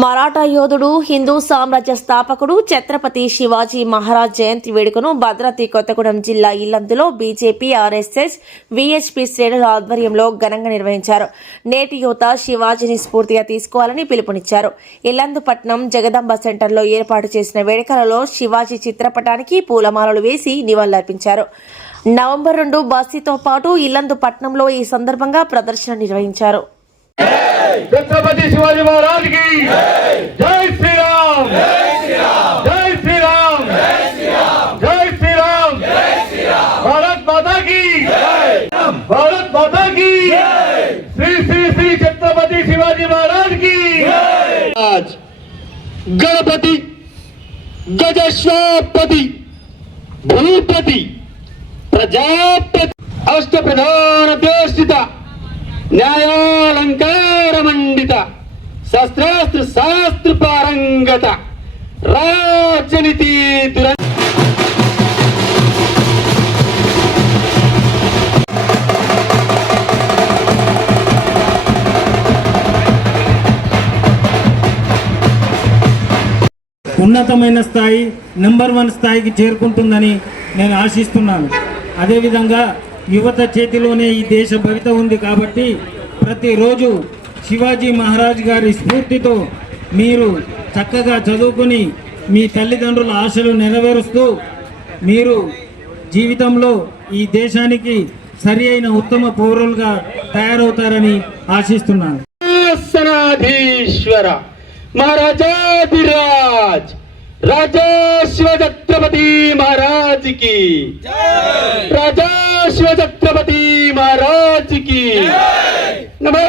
మరాఠా యోధుడు, హిందూ సామ్రాజ్య స్థాపకుడు ఛత్రపతి శివాజీ మహారాజ్ జయంతి వేడుకను భద్రాద్రి కొత్తగూడెం జిల్లా ఇల్లందులో బీజేపీ, ఆర్ఎస్ఎస్, వీహెచ్పీ శ్రేణుల ఆధ్వర్యంలో ఘనంగా నిర్వహించారు. నేటి యువత శివాజీని స్ఫూర్తిగా తీసుకోవాలని పిలుపునిచ్చారు. ఇల్లందుపట్నం జగదంబ సెంటర్లో ఏర్పాటు చేసిన వేడుకలలో శివాజీ చిత్రపటానికి పూలమాలలు వేసి నివాళులర్పించారు. నవంబర్ 2 బస్తీతో పాటు ఇల్లందుపట్నంలో ఈ సందర్భంగా ప్రదర్శన నిర్వహించారు. छत्रपति शिवाजी महाराज की जय श्री राम, जय श्री राम, जय श्री राम, भारत माता की, भारत माता की, श्री श्री श्री छत्रपति शिवाजी महाराज की। आज गणपति, गजेश्वरपति, भूपति, प्रजापति, अष्टप्रधान देशिता, न्यायालंकार मंडित, शस्त्रास्त्र शास्त्र पारंगत, राजनीति ఉన్నతమైన స్థాయి నంబర్ 1 స్థాయికి చేరుకుంటుందని నేను ఆశిస్తున్నాను. అదేవిధంగా యువత చేతిలోనే ఈ దేశ భవిత ఉంది కాబట్టి ప్రతిరోజు శివాజీ మహారాజ్ గారి స్ఫూర్తితో మీరు చక్కగా చదువుకుని మీ తల్లిదండ్రుల ఆశలు నెరవేరుస్తూ మీరు జీవితంలో ఈ దేశానికి సరి అయిన ఉత్తమ పౌరులుగా తయారవుతారని ఆశిస్తున్నాను. సనాధీశ్వర మహారాజాధిరాజ్ राजस्व छत्रपति महाराज की, राजस्व छत्रपति महाराज की। नमो